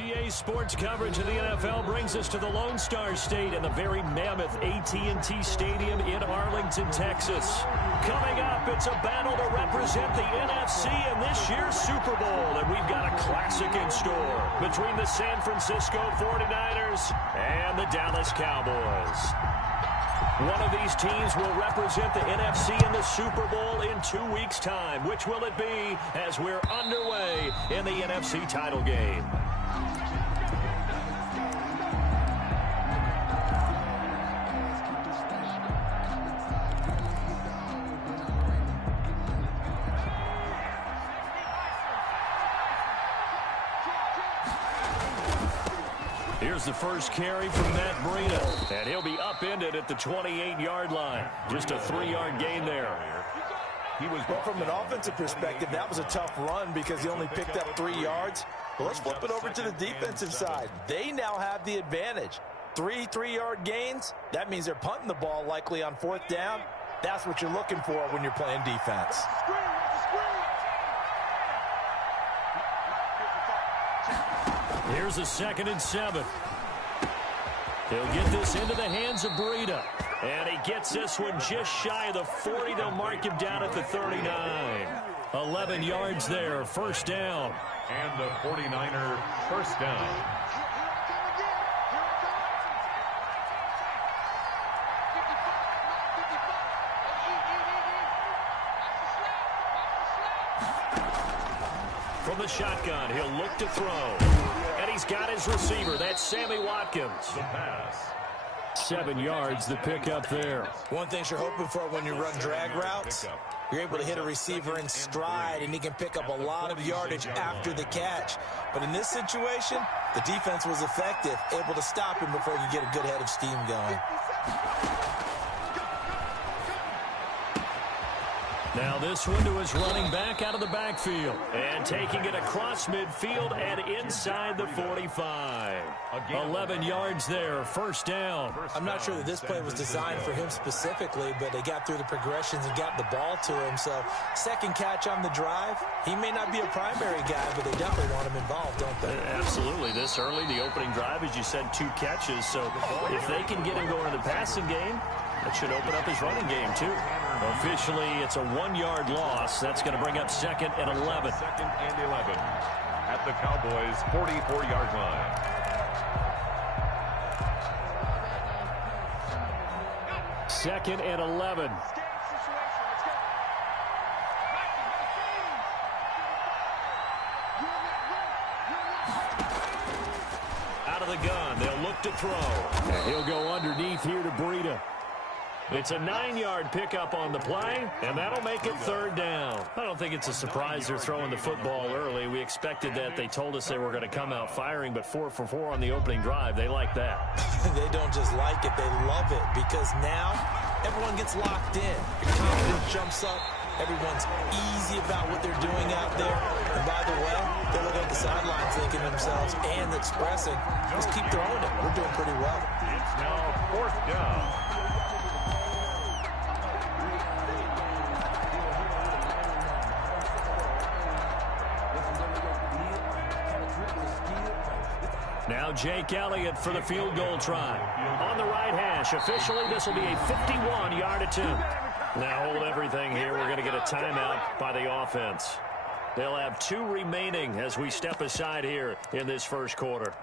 EA Sports coverage of the NFL brings us to the Lone Star State and the very mammoth AT&T Stadium in Arlington, Texas. Coming up, it's a battle to represent the NFC in this year's Super Bowl, and we've got a classic in store between the San Francisco 49ers and the Dallas Cowboys. One of these teams will represent the NFC in the Super Bowl in 2 weeks' time. Which will it be as we're underway in the NFC title game? Here's the first carry from Matt Breida, and he'll be upended at the 28-yard line. Just a 3-yard gain there. Well, from an offensive perspective, that was a tough run because he only picked up 3 yards. But let's flip it over to the defensive side. They now have the advantage. 3 3-yard gains, that means they're punting the ball likely on 4th down. That's what you're looking for when you're playing defense. Here's a 2nd and 7. He'll get this into the hands of Breida. And he gets this one just shy of the 40. They'll mark him down at the 39. 11 yards there, 1st down. And the 49er 1st down. From the shotgun, he'll look to throw. And he's got his receiver. That's Sammy Watkins. The pass. 7 yards, the pickup there. One thing you're hoping for when you run drag routes, you're able to hit a receiver in stride, and he can pick up a lot of yardage after the catch. But in this situation, the defense was effective, able to stop him before he could get a good head of steam going. Now this one to his running back out of the backfield. And taking it across midfield and inside the 45. 11 yards there, 1st down. I'm not sure that this play was designed for him specifically, but they got through the progressions and got the ball to him. So 2nd catch on the drive. He may not be a primary guy, but they definitely want him involved, don't they? Absolutely. This early, the opening drive, as you said, 2 catches. So if they can get him going in the passing game, that should open up his running game, too. Officially, it's a 1-yard loss. That's going to bring up 2nd and 11. 2nd and 11 at the Cowboys' 44-yard line. Second and 11. Out of the gun, they'll look to throw. And he'll go underneath here to Breida. It's a 9-yard pickup on the play, and that'll make it 3rd down. I don't think it's a surprise they're throwing the football early. We expected that. They told us they were going to come out firing, but 4 for 4 on the opening drive. They like that. They don't just like it, they love it, because now everyone gets locked in. Your confidence jumps up. Everyone's easy about what they're doing out there. And by the way, they're looking at the sidelines thinking to themselves and expressing, just keep throwing it. We're doing pretty well. It's now 4th down. Now Jake Elliott for the field goal try. On the right hash. Officially, this will be a 51-yard attempt. Now hold everything here. We're going to get a timeout by the offense. They'll have 2 remaining as we step aside here in this 1st quarter.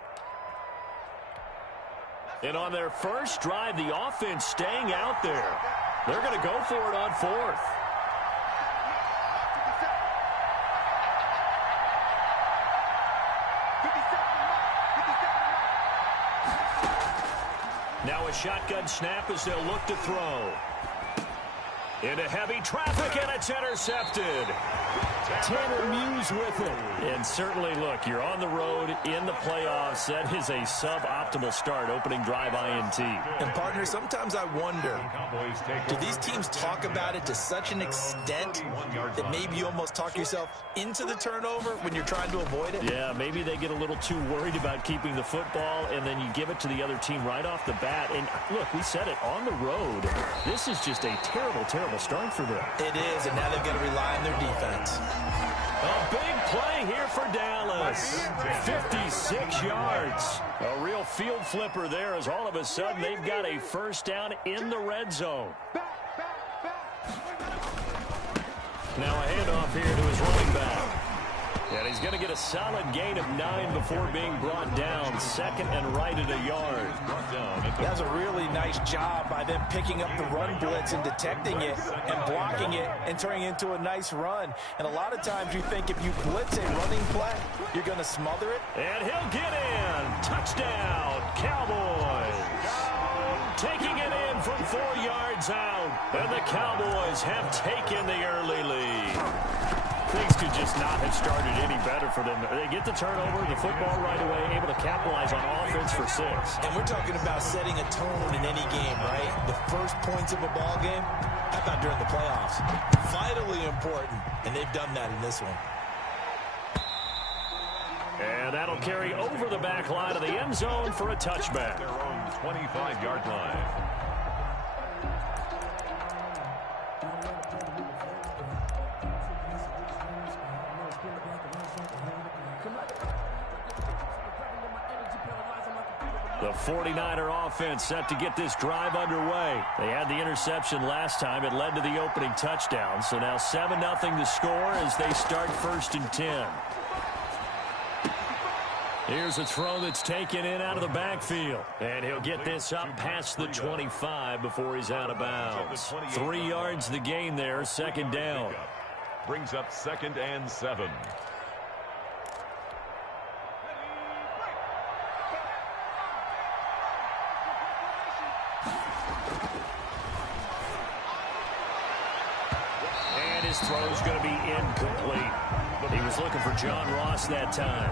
And on their first drive, the offense staying out there. They're going to go for it on 4th. Now a shotgun snap as they'll look to throw. Into heavy traffic, and it's intercepted. Tanner Muse with it. And certainly, look, you're on the road in the playoffs. That is a suboptimal start, opening drive INT. And, partner, sometimes I wonder, do these teams talk about it to such an extent that maybe you almost talk yourself into the turnover when you're trying to avoid it? Yeah, maybe they get a little too worried about keeping the football, and then you give it to the other team right off the bat. And, look, we said it, on the road, this is just a terrible, terrible start for them. It is, and now they've got to rely on their defense. A big play here for Dallas. 56 yards. A real field flipper there as all of a sudden they've got a first down in the red zone. Now a handoff here to his running back. And he's going to get a solid gain of 9 before being brought down. Second and right at a yard. That's a really nice job by them picking up the run blitz and detecting it and blocking it and turning it into a nice run. And a lot of times you think if you blitz a running play, you're going to smother it. And he'll get in. Touchdown, Cowboys. Taking it in from 4 yards out. And the Cowboys have taken the early lead. Things could just not have started any better for them. They get the turnover, the football right away, able to capitalize on offense for 6. And we're talking about setting a tone in any game, right? The first points of a ball game, how about during the playoffs? Vitally important, and they've done that in this one. And that'll carry over the back line of the end zone for a touchback. Their own 25-yard line. The 49er offense set to get this drive underway. They had the interception last time. It led to the opening touchdown. So now 7-0 to score as they start 1st and 10. Here's a throw that's taken in out of the backfield. And he'll get this up past the 25 before he's out of bounds. 3 yards the gain there, 2nd down. Brings up 2nd and 7. His throw's going to be incomplete. He was looking for John Ross that time.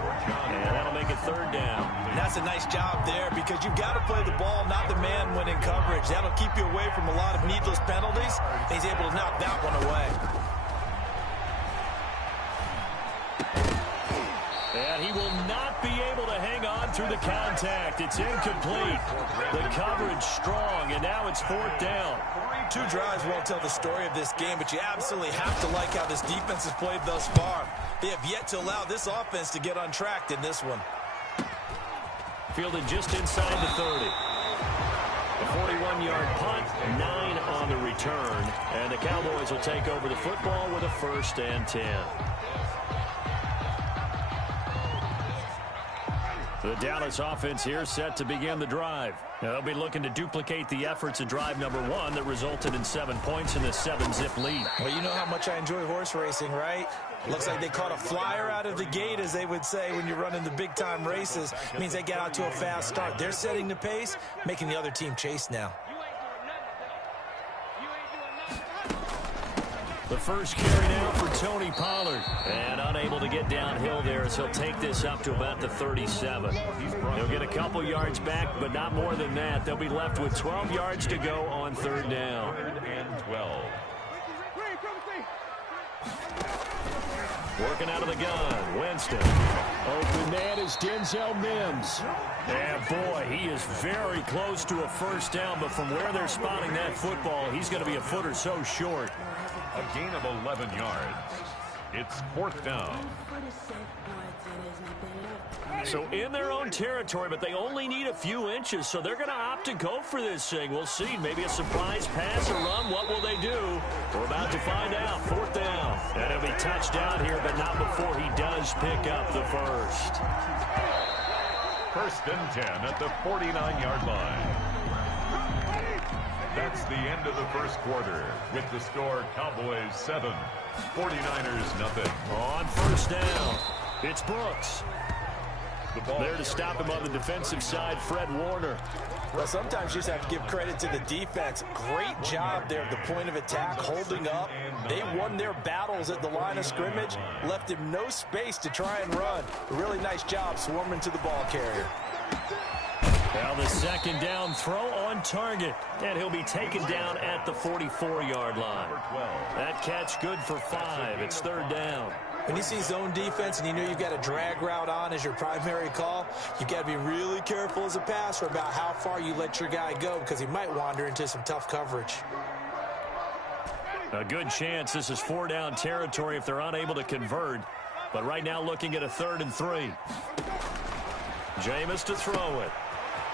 And that'll make it 3rd down. And that's a nice job there because you've got to play the ball, not the man when in coverage. That'll keep you away from a lot of needless penalties. He's able to knock that one away. And he will not be able to hang on through the contact. It's incomplete. The coverage strong, and now it's 4th down. 2 drives won't tell the story of this game, but you absolutely have to like how this defense has played thus far. They have yet to allow this offense to get untracked in this one. Fielded just inside the 30. A 41-yard punt, 9 on the return. And the Cowboys will take over the football with a 1st and 10. The Dallas offense here set to begin the drive. They'll be looking to duplicate the efforts of drive number 1 that resulted in 7 points in the 7-zip lead. Well, you know how much I enjoy horse racing, right? Looks like they caught a flyer out of the gate, as they would say when you're running the big-time races. It means they get out to a fast start. They're setting the pace, making the other team chase now. The first carry now for Tony Pollard. And unable to get downhill there as he'll take this up to about the 37. He'll get a couple yards back, but not more than that. They'll be left with 12 yards to go on 3rd down. 3rd and 12. Working out of the gun, Winston. Open man is Denzel Mims. And boy, he is very close to a 1st down, but from where they're spotting that football, he's going to be a foot or so short. A gain of 11 yards. It's 4th down. So in their own territory, but they only need a few inches, so they're going to opt to go for this thing. We'll see. Maybe a surprise pass or run. What will they do? We're about to find out. 4th down. And he'll be touched down here, but not before he does pick up the 1st. 1st and 10 at the 49-yard line. That's the end of the 1st quarter with the score Cowboys 7, 49ers nothing. On 1st down, it's Brooks. There to stop him on the defensive side, Fred Warner. Well, sometimes you just have to give credit to the defense. Great job there at the point of attack, holding up. They won their battles at the line of scrimmage, left him no space to try and run. A really nice job swarming to the ball carrier. Now the 2nd down throw on target, and he'll be taken down at the 44-yard line. That catch good for 5. It's 3rd down. When you see zone defense and you know you've got a drag route on as your primary call, you've got to be really careful as a passer about how far you let your guy go because he might wander into some tough coverage. A good chance this is 4-down territory if they're unable to convert. But right now looking at a 3rd and 3. Jameis to throw it.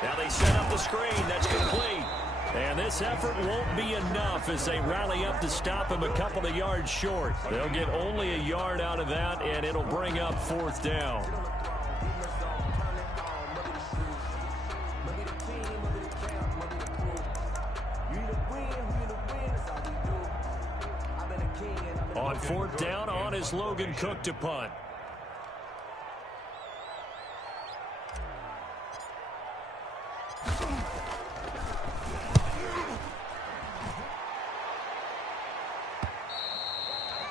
Now they set up the screen. That's complete. And this effort won't be enough as they rally up to stop him a couple of yards short. They'll get only a yard out of that, and it'll bring up 4th down. On 4th down, on is Logan Cook to punt.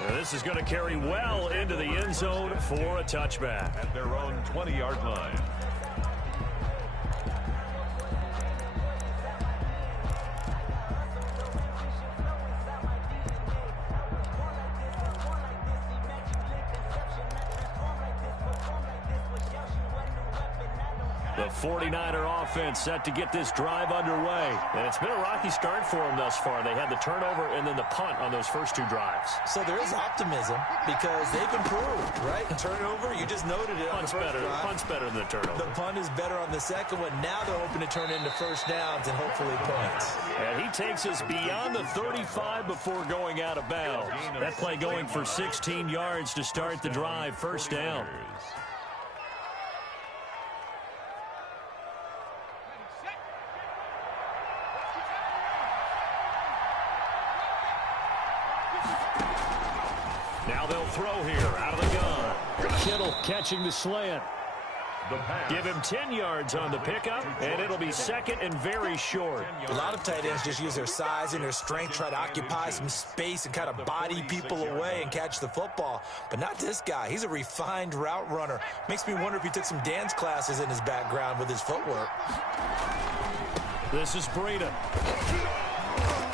And this is going to carry well into the end zone for a touchback. At their own 20-yard line. The 49er offense set to get this drive underway. And it's been a rocky start for them thus far. They had the turnover and then the punt on those first 2 drives. So there is optimism because they've improved, right? Turnover, you just noted it. Punt's better. Punt's better than the turnover. The punt is better on the second one. Now they're hoping to turn into first downs and hopefully points. And he takes us beyond the 35 before going out of bounds. That play going for 16 yards to start the drive. First down. Now they'll throw here out of the gun. Kittle catching the slant. Give him 10 yards on the pickup, and it'll be 2nd and very short. A lot of tight ends just use their size and their strength, try to occupy some space and kind of body people away and catch the football. But not this guy. He's a refined route runner. Makes me wonder if he took some dance classes in his background with his footwork. This is Breida.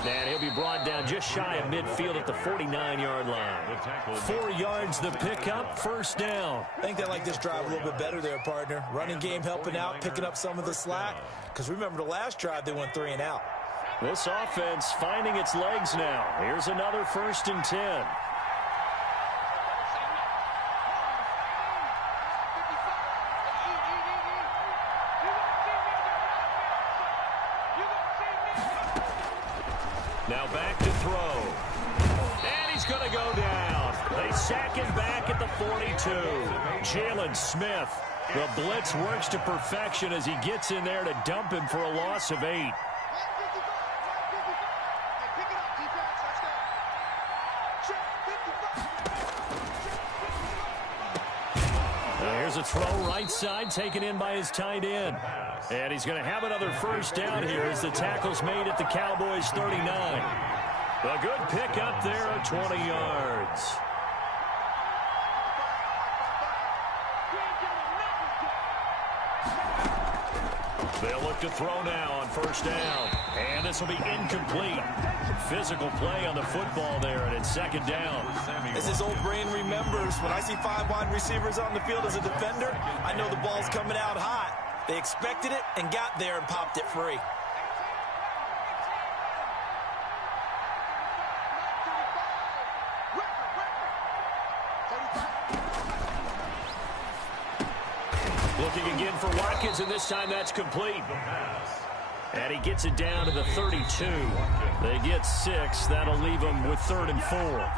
And he'll be brought down just shy of midfield at the 49-yard line. 4 yards the pickup, first down. I think they like this drive a little bit better there, partner. Running game helping out, picking up some of the slack. Because remember the last drive, they went 3 and out. This offense finding its legs now. Here's another 1st and 10. Now back to throw. And he's going to go down. They sack him back at the 42. Jalen Smith. The blitz works to perfection as he gets in there to dump him for a loss of 8. Here's a throw right side taken in by his tight end. And he's going to have another first down here as the tackle's made at the Cowboys 39. A good pick up there at 20 yards. They'll look to throw now on first down. And this will be incomplete. Physical play on the football there, and it's 2nd down. As his old brain remembers, when I see 5 wide receivers on the field as a defender, I know the ball's coming out hot. They expected it and got there and popped it free. Looking again for Watkins, and this time that's complete. And he gets it down to the 32. They get 6. That'll leave them with 3rd and 4.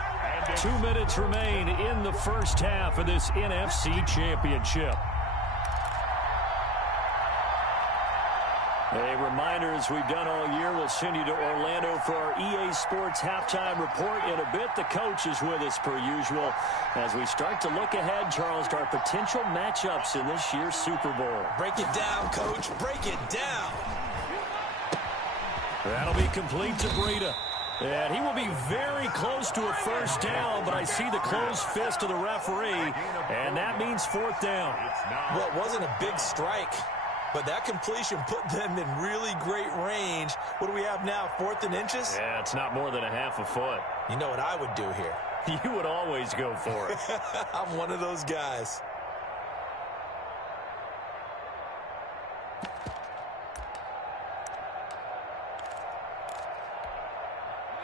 2 minutes remain in the first half of this NFC Championship. A reminder, as we've done all year, we'll send you to Orlando for our EA Sports halftime report. In a bit, the coach is with us per usual as we start to look ahead, Charles, to our potential matchups in this year's Super Bowl. Break it down, Coach. Break it down. That'll be complete to Breida. And he will be very close to a first down, but I see the closed fist of the referee, and that means 4th down. Well, it wasn't a big strike, but that completion put them in really great range. What do we have now, 4th and inches? Yeah, it's not more than a half a foot. You know what I would do here? You would always go for it. I'm one of those guys.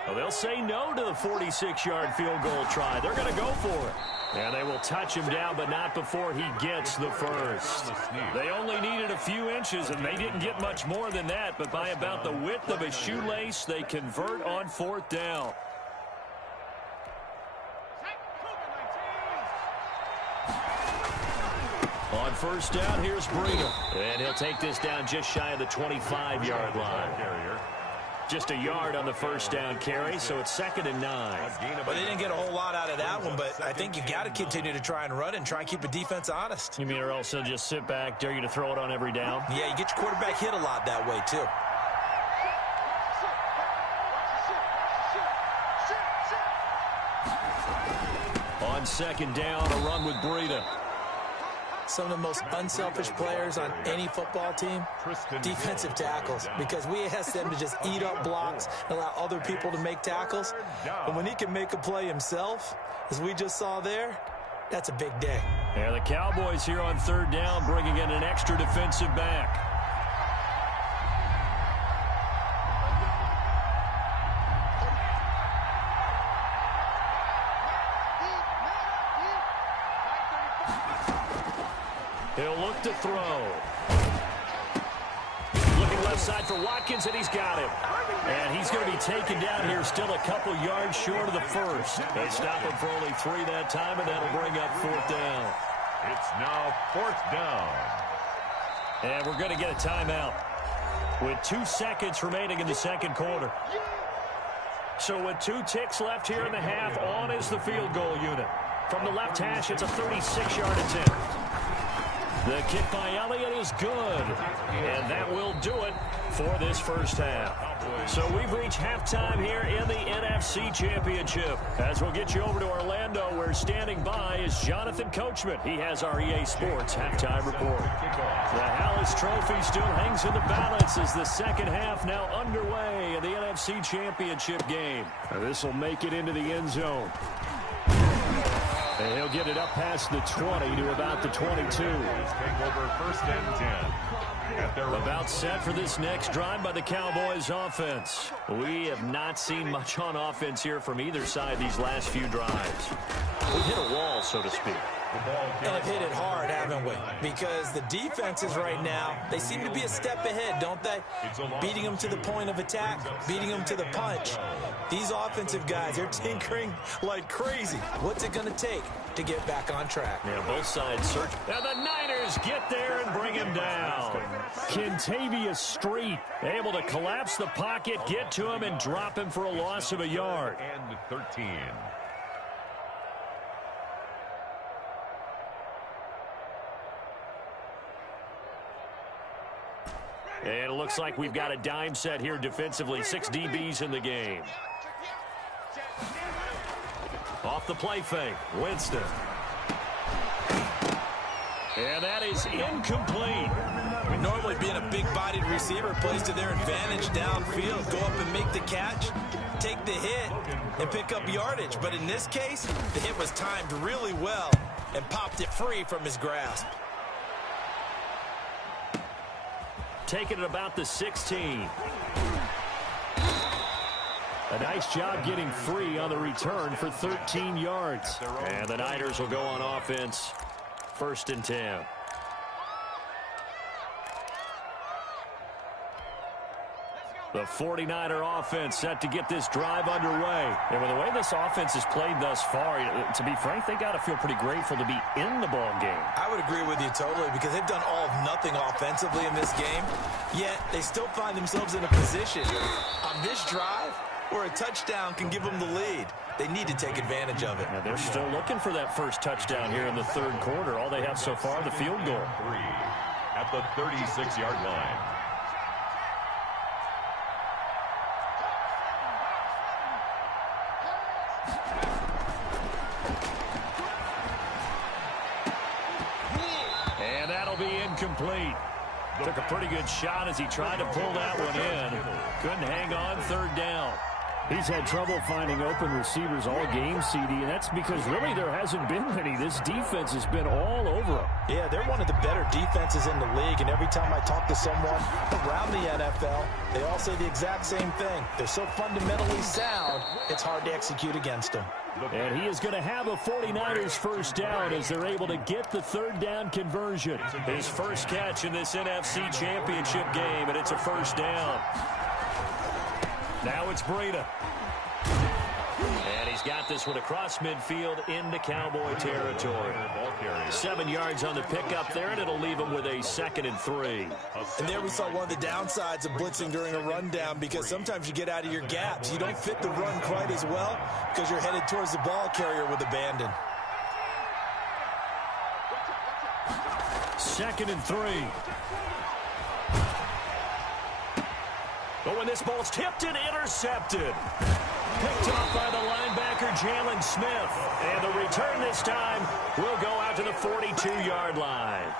Well, they'll say no to the 46-yard field goal try. They're going to go for it. And they will touch him down, but not before he gets the first. They only needed a few inches, and they didn't get much more than that. But by about the width of a shoelace, they convert on 4th down. On 1st down, here's Breida. And he'll take this down just shy of the 25-yard line. Just a yard on the 1st down carry, so it's 2nd and 9. But they didn't get a whole lot out of that one, but I think you got to continue to try and run and try and keep a defense honest. You mean or else they'll just sit back, dare you to throw it on every down? Yeah, you get your quarterback hit a lot that way, too. On 2nd down, a run with Breida. Some of the most unselfish players on any football team, defensive tackles, because we ask them to just eat up blocks and allow other people to make tackles. And when he can make a play himself, as we just saw there, that's a big day. Yeah, the Cowboys here on 3rd down, bringing in an extra defensive back. He'll look to throw. Looking left side for Watkins, and he's got him. And he's going to be taken down here, still a couple yards short of the first. They stop him for only 3 that time, and that'll bring up 4th down. It's now 4th down. And we're going to get a timeout with 2 seconds remaining in the 2nd quarter. So with 2 ticks left here in the half, on is the field goal unit. From the left hash, it's a 36-yard attempt. The kick by Elliott is good, and that will do it for this first half. So we've reached halftime here in the NFC Championship. As we'll get you over to Orlando, where standing by is Jonathan Coachman. He has our EA Sports halftime report. The Hallis Trophy still hangs in the balance as the 2nd half now underway in the NFC Championship game. This will make it into the end zone. And he'll get it up past the 20 to about the 22. Take over 1st and 10. About set for this next drive by the Cowboys offense. We have not seen much on offense here from either side these last few drives. We've hit a wall, so to speak. And have hit it hard, haven't we? Because the defenses right now, they seem to be a step ahead, don't they? Beating them to the point of attack, beating them to the punch. These offensive guys, they're tinkering like crazy. What's it going to take to get back on track? Yeah, both sides search. And the Niners get there and bring him down. Kentavious Street able to collapse the pocket, get to him, and drop him for a loss of a yard. And 13. And it looks like we've got a dime set here defensively. 6 DBs in the game. Off the play fake, Winston. And that is incomplete. Normally being a big-bodied receiver plays to their advantage downfield. Go up and make the catch, take the hit, and pick up yardage. But in this case, the hit was timed really well and popped it free from his grasp. Taking it about the 16. A nice job getting free on the return for 13 yards. And the Niners will go on offense. 1st and 10. The 49er offense set to get this drive underway. And with the way this offense has played thus far, to be frank, they got to feel pretty grateful to be in the ball game. I would agree with you totally, because they've done all of nothing offensively in this game, yet they still find themselves in a position on this drive where a touchdown can give them the lead. They need to take advantage of it. And they're still looking for that first touchdown here in the 3rd quarter. All they have so far, the field goal. 3 at the 36-yard line. And that'll be incomplete. Took a pretty good shot as he tried to pull that one in. Couldn't hang on 3rd down. He's had trouble finding open receivers all game, CD, and that's because really there hasn't been any. This defense has been all over him. Yeah, they're one of the better defenses in the league, and every time I talk to someone around the NFL, they all say the exact same thing. They're so fundamentally sound, it's hard to execute against him. And he is going to have a 49ers first down as they're able to get the third down conversion. His first catch in this NFC Championship game, and it's a first down. Now it's Breida. And he's got this one across midfield into Cowboy territory. 7 yards on the pickup there, and it'll leave him with a 2nd and 3. And there we saw one of the downsides of blitzing during a rundown, because sometimes you get out of your gaps. You don't fit the run quite as well because you're headed towards the ball carrier with abandon. 2nd and 3. But when this ball's tipped and intercepted. Picked off by the linebacker, Jalen Smith. And the return this time will go out to the 42-yard line.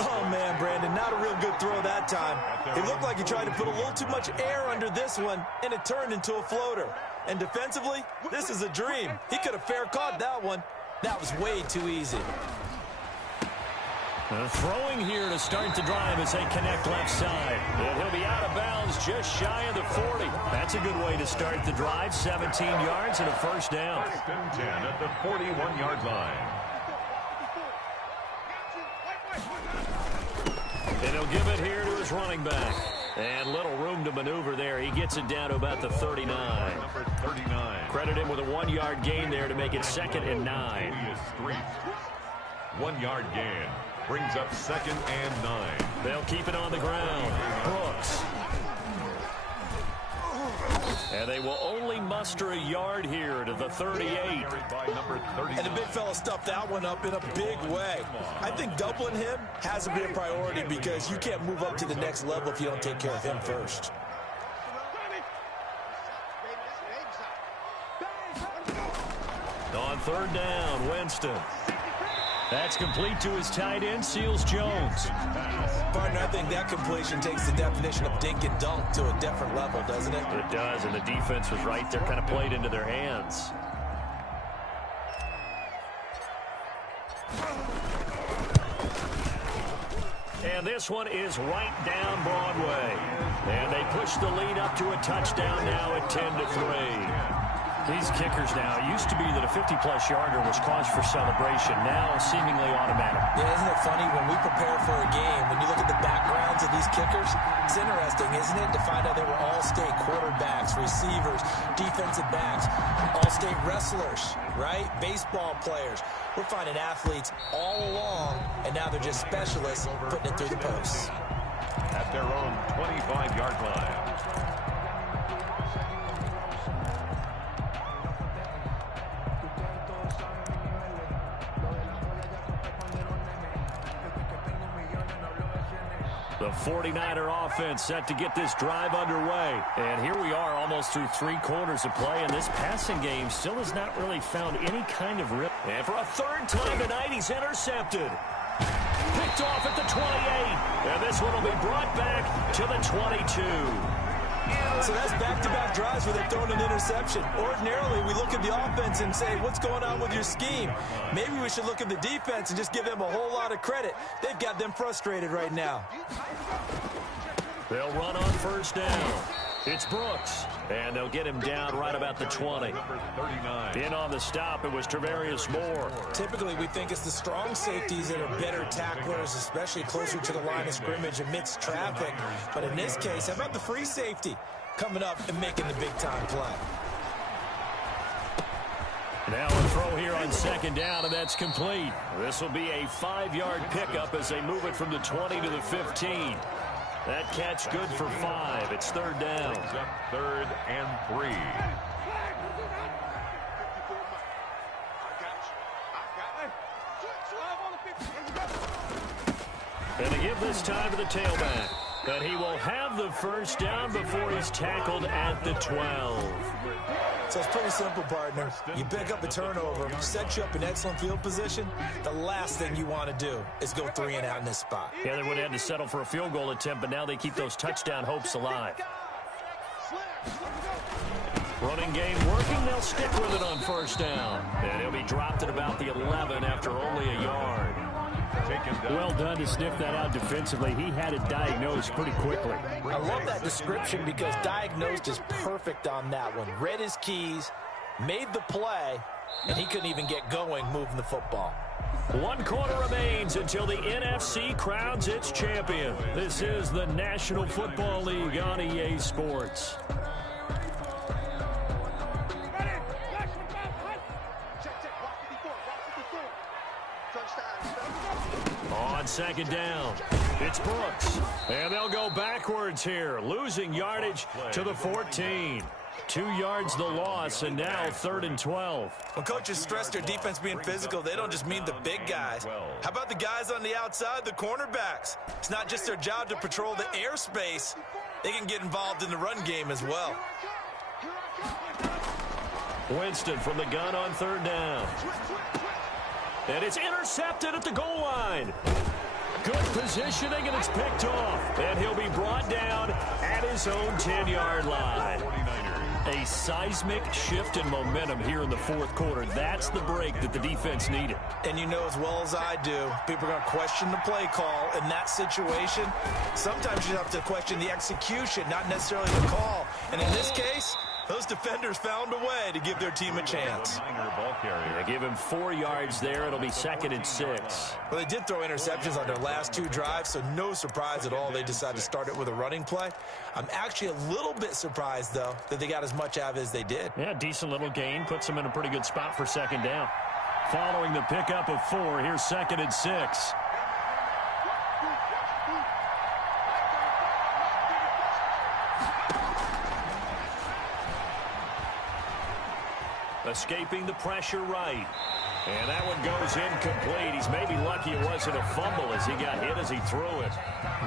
Oh, man, Brandon, not a real good throw that time. It looked like he tried to put a little too much air under this one, and it turned into a floater. And defensively, this is a dream. He could have fair caught that one. That was way too easy. Throwing here to start the drive as they connect left side. And he'll be out of bounds just shy of the 40. That's a good way to start the drive. 17 yards and a first down. 1st and 10 at the 41-yard line. And he'll give it here to his running back. And little room to maneuver there. He gets it down to about the 39. Number 39. Credit him with a 1-yard gain there to make it 2nd and 9. 1-yard gain. Brings up 2nd and 9. They'll keep it on the ground. Brooks. And they will only muster a yard here to the 38. And the big fella stuffed that one up in a big way. I think doubling him has to be a priority because you can't move up to the next level if you don't take care of him first. On 3rd down, Winston. That's complete to his tight end, Seals Jones. Partner, I think that completion takes the definition of dink and dunk to a different level, doesn't it? It does, and the defense was right there, kind of played into their hands. And this one is right down Broadway. And they push the lead up to a touchdown now at 10-3. These kickers now, it used to be that a 50-plus yarder was cause for celebration. Now seemingly automatic. Yeah, isn't it funny when we prepare for a game, when you look at the backgrounds of these kickers, it's interesting, isn't it, to find out they were all-state quarterbacks, receivers, defensive backs, all-state wrestlers, right? Baseball players. We're finding athletes all along, and now they're just specialists putting it through the posts. At their own 25-yard line. The 49er offense set to get this drive underway. And here we are almost through 3 quarters of play, and this passing game still has not really found any kind of rip. And for a 3rd time tonight, he's intercepted. Picked off at the 28. And this one will be brought back to the 22. So that's back-to-back drives where they've thrown an interception. Ordinarily, we look at the offense and say, what's going on with your scheme? Maybe we should look at the defense and just give them a whole lot of credit. They've got them frustrated right now. They'll run on 1st down. It's Brooks. And they'll get him down right about the 20. In on the stop, it was Travarius Moore. Typically, we think it's the strong safeties that are better tacklers, especially closer to the line of scrimmage amidst traffic. But in this case, how about the free safety coming up and making the big-time play? Now a throw here on 2nd down, and that's complete. This will be a 5-yard pickup as they move it from the 20 to the 15. That catch good for 5. It's 3rd down. 3rd and 3. And they give this time to the tailback. But he will have the first down before he's tackled at the 12. So it's pretty simple, partner. You pick up a turnover, set you up in excellent field position. The last thing you want to do is go 3 and out in this spot. Yeah, they would have had to settle for a field goal attempt, but now they keep those touchdown hopes alive. Running game working. They'll stick with it on 1st down. And he'll be dropped at about the 11 after only a yard. taken down. Well done to sniff that out defensively. He had it diagnosed pretty quickly. I love that description because diagnosed is perfect on that one. Read his keys, made the play, and he couldn't even get going moving the football. 1 quarter remains until the NFC crowns its champion. This is the National Football League on EA Sports. On second down, it's Brooks. And they'll go backwards here, losing yardage to the 14. 2 yards the loss, and now 3rd and 12. When coaches stress their defense being physical, they don't just mean the big guys. How about the guys on the outside, the cornerbacks? It's not just their job to patrol the airspace. They can get involved in the run game as well. Winston from the gun on 3rd down. And it's intercepted at the goal line. Good positioning, and it's picked off. And he'll be brought down at his own 10-yard line. A seismic shift in momentum here in the 4th quarter. That's the break that the defense needed. And you know as well as I do, people are going to question the play call in that situation. Sometimes you have to question the execution, not necessarily the call. And in this case, those defenders found a way to give their team a chance. They give him 4 yards there. It'll be 2nd and 6. Well, they did throw interceptions on their last 2 drives, so no surprise at all they decided to start it with a running play. I'm actually a little bit surprised, though, that they got as much out of it as they did. Yeah, decent little gain. Puts them in a pretty good spot for 2nd down. Following the pickup of 4, here's 2nd and 6. Escaping the pressure right. And that one goes incomplete. He's maybe lucky it wasn't a fumble as he got hit as he threw it.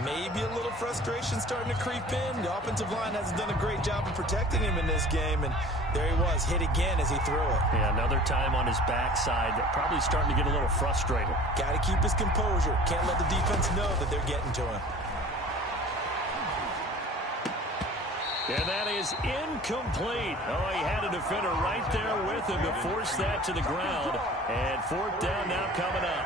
Maybe a little frustration starting to creep in. The offensive line hasn't done a great job of protecting him in this game, and there he was, hit again as he threw it. Yeah, another time on his backside, probably starting to get a little frustrated. Got to keep his composure. Can't let the defense know that they're getting to him. And that is incomplete. Oh, he had a defender right there with him to force that to the ground. And 4th down now coming up.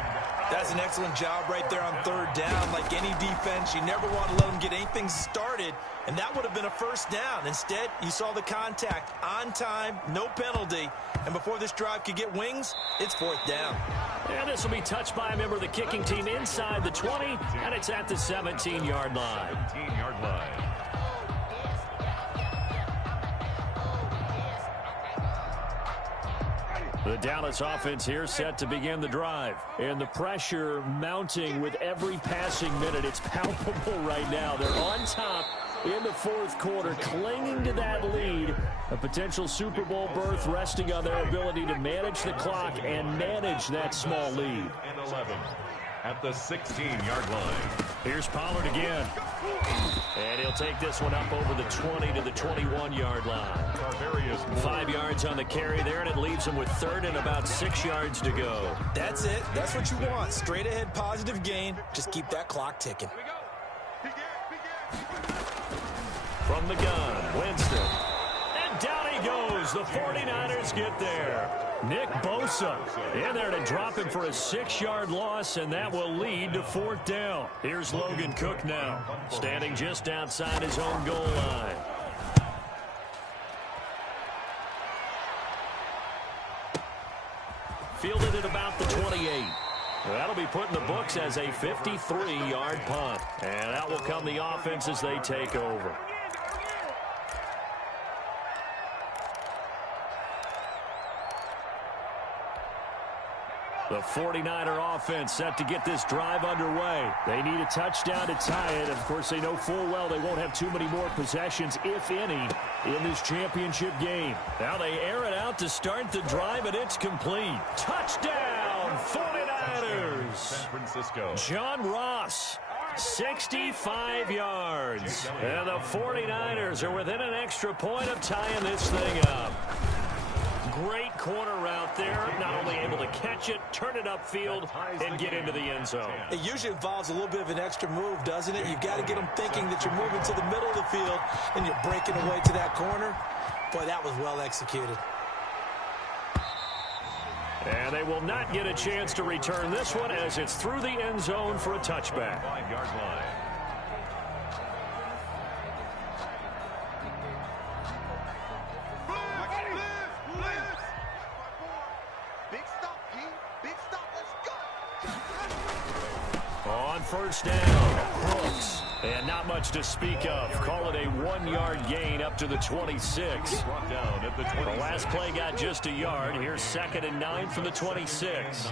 That's an excellent job right there on 3rd down. Like any defense, you never want to let them get anything started, and that would have been a 1st down. Instead, you saw the contact on time, no penalty, and before this drive could get wings, it's 4th down. And this will be touched by a member of the kicking team inside the 20, and it's at the 17-yard line. 17-yard line. The Dallas offense here set to begin the drive. And the pressure mounting with every passing minute. It's palpable right now. They're on top in the 4th quarter, clinging to that lead. A potential Super Bowl berth resting on their ability to manage the clock and manage that small lead. And 11 at the 16-yard line. Here's Pollard again. And he'll take this one up over the 20 to the 21-yard line. 5 yards on the carry there, and it leaves him with 3rd and about 6 yards to go. That's it. That's what you want. Straight ahead positive gain. Just keep that clock ticking. From the gun, Winston. And down he goes. The 49ers get there. Nick Bosa in there to drop him for a 6-yard loss, and that will lead to 4th down. Here's Logan Cook now, standing just outside his own goal line. Fielded at about the 28. That'll be put in the books as a 53-yard punt. And out will come the offense as they take over. The 49er offense set to get this drive underway. They need a touchdown to tie it. Of course, they know full well they won't have too many more possessions, if any, in this championship game. Now they air it out to start the drive, and it's complete. Touchdown, 49ers. San Francisco. John Ross, 65 yards. And the 49ers are within an extra point of tying this thing up. Great corner route there, not only able to catch it, turn it upfield, and get into the end zone. It usually involves a little bit of an extra move, doesn't it? You've got to get them thinking that you're moving to the middle of the field and you're breaking away to that corner. Boy, that was well executed. And they will not get a chance to return this one as it's through the end zone for a touchback. 5-yard line. On first down, Brooks. And not much to speak of. Call it a 1-yard gain up to the 26. Brought down at the 26. The last play got just a yard. Here's 2nd and 9 from the 26.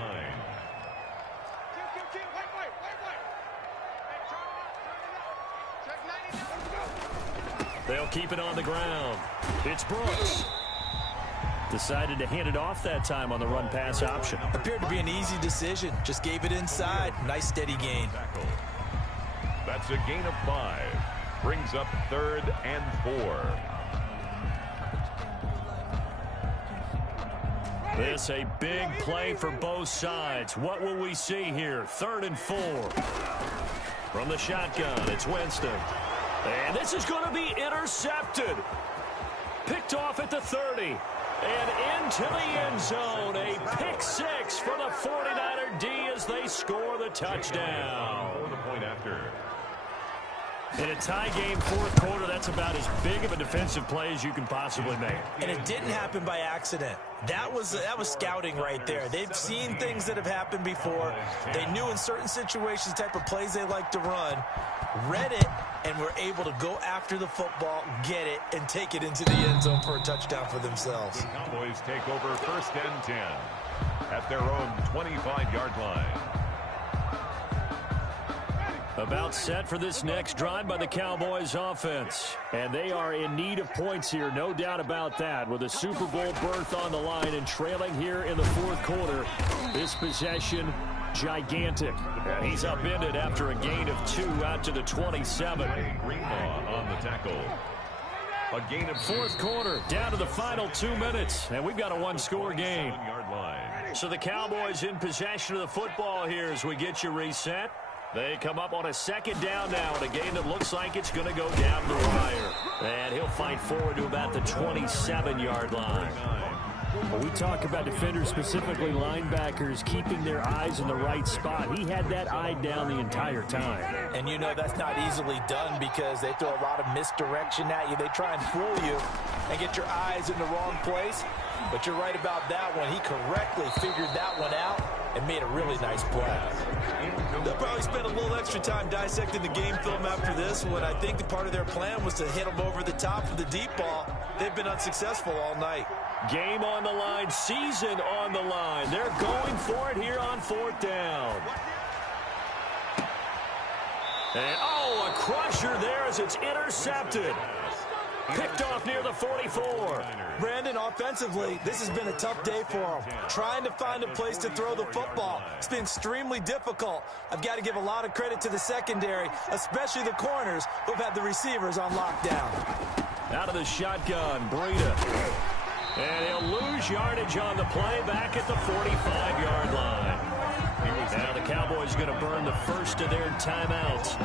They'll keep it on the ground. It's Brooks. Decided to hand it off that time on the run-pass option. Appeared to be an easy decision. Just gave it inside. Nice steady gain. That's a gain of 5. Brings up 3rd and 4. This a big play for both sides. What will we see here? 3rd and 4. From the shotgun, it's Winston. And this is going to be intercepted. Picked off at the 30. And into the end zone. A pick 6 for the 49er D as they score the touchdown. For the point after. In a tie game, 4th quarter, that's about as big of a defensive play as you can possibly make. And it didn't happen by accident. That was scouting right there. They've seen things that have happened before. They knew in certain situations the type of plays they like to run, read it, and were able to go after the football, get it, and take it into the end zone for a touchdown for themselves. The Cowboys take over 1st and 10 at their own 25-yard line. About set for this next drive by the Cowboys offense. And they are in need of points here, no doubt about that. With a Super Bowl berth on the line and trailing here in the 4th quarter. This possession, gigantic. And he's upended after a gain of 2 out to the 27. Greenlaw on the tackle. A gain of 4th quarter, down to the final 2 minutes. And we've got a 1-score game. 7-yard line. So the Cowboys in possession of the football here as we get you reset. They come up on a 2nd down now in a game that looks like it's going to go down the wire. And he'll fight forward to about the 27-yard line. When we talk about defenders, specifically linebackers, keeping their eyes in the right spot, he had that eye down the entire time. And you know that's not easily done because they throw a lot of misdirection at you. They try and fool you and get your eyes in the wrong place. But you're right about that one. He correctly figured that one out and made a really nice play. They'll probably spend a little extra time dissecting the game film after this one. I think the part of their plan was to hit them over the top of the deep ball. They've been unsuccessful all night. Game on the line, season on the line. They're going for it here on 4th down. And, a crusher there as it's intercepted. Picked off near the 44. Brandon, offensively, this has been a tough day for them. Trying to find a place to throw the football. It's been extremely difficult. I've got to give a lot of credit to the secondary, especially the corners who've had the receivers on lockdown. Out of the shotgun, Breida. And he'll lose yardage on the play back at the 45-yard line. Now the Cowboys going to burn the first of their timeouts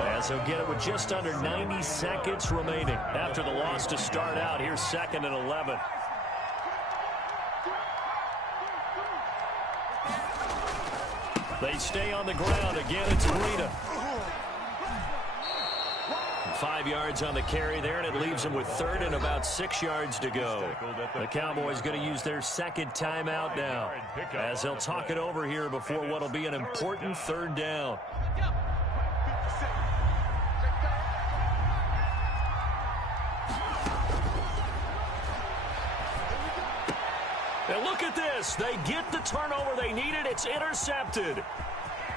as they'll get it with just under 90 seconds remaining. After the loss to start out, here's 2nd and 11. They stay on the ground. Again, it's Breida. 5 yards on the carry there, and it leaves them with 3rd and about 6 yards to go. The Cowboys going to use their 2nd timeout now as they'll talk it over here before what will be an important 3rd down. And look at this. They get the turnover they needed. It's intercepted.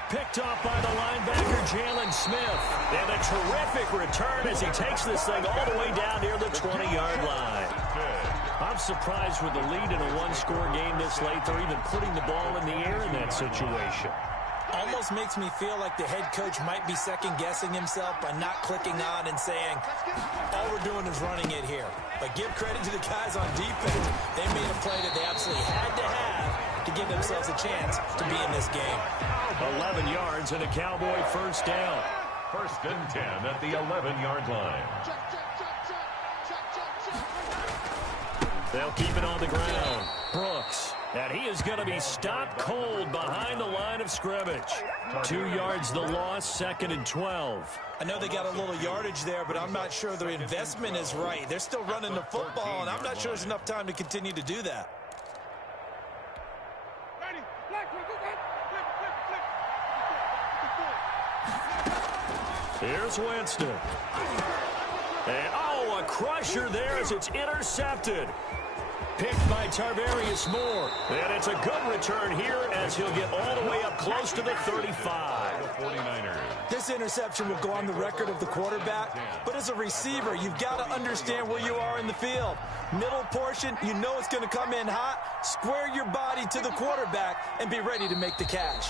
Picked off by the linebacker, Jalen Smith. And a terrific return as he takes this thing all the way down near the 20-yard line. I'm surprised with the lead in a 1-score game this late. They're even putting the ball in the air in that situation. Almost makes me feel like the head coach might be second-guessing himself by not clicking on and saying, all we're doing is running it here. But give credit to the guys on defense. They made a play that they absolutely had to have to give themselves a chance to be in this game. 11 yards and a Cowboy 1st down. 1st and 10 at the 11-yard line. They'll keep it on the ground. Brooks. And he is going to be stopped cold behind the line of scrimmage. 2 yards the loss, 2nd and 12. I know they got a little yardage there, but I'm not sure their investment is right. They're still running the football, and I'm not sure there's enough time to continue to do that. Here's Winston. And, oh, a crusher there as it's intercepted. Picked by Tarvarius Moore. And it's a good return here as he'll get all the way up close to the 35. This interception will go on the record of the quarterback, but as a receiver, you've got to understand where you are in the field. Middle portion, you know it's going to come in hot. Square your body to the quarterback and be ready to make the catch.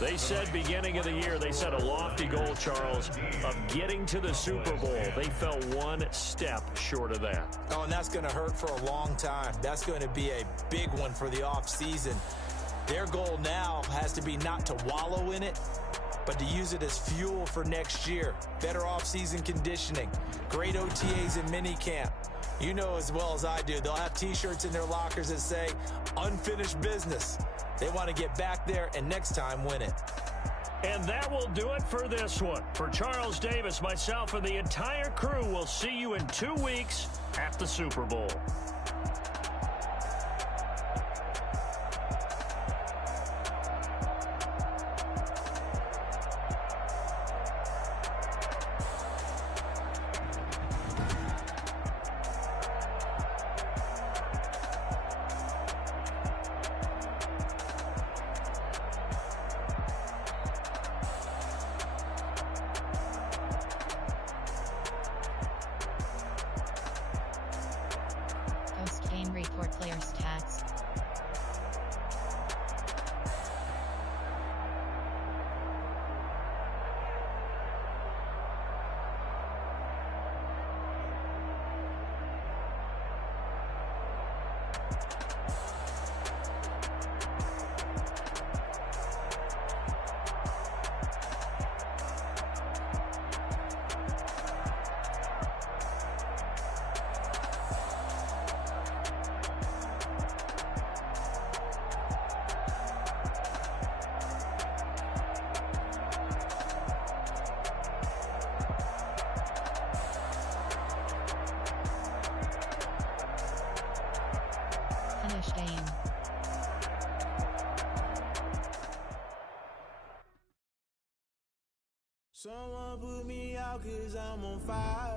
They said beginning of the year, they set a lofty goal, Charles, of getting to the Super Bowl. They fell one step short of that. Oh, and that's going to hurt for a long time. That's going to be a big one for the offseason. Their goal now has to be not to wallow in it, but to use it as fuel for next year. Better offseason conditioning, great OTAs and minicamp. You know as well as I do, they'll have T-shirts in their lockers that say, unfinished business. They want to get back there and next time win it. And that will do it for this one. For Charles Davis, myself, and the entire crew, we'll see you in 2 weeks at the Super Bowl. Post-game report player stats. Finish game. Someone put me out 'cause I'm on fire.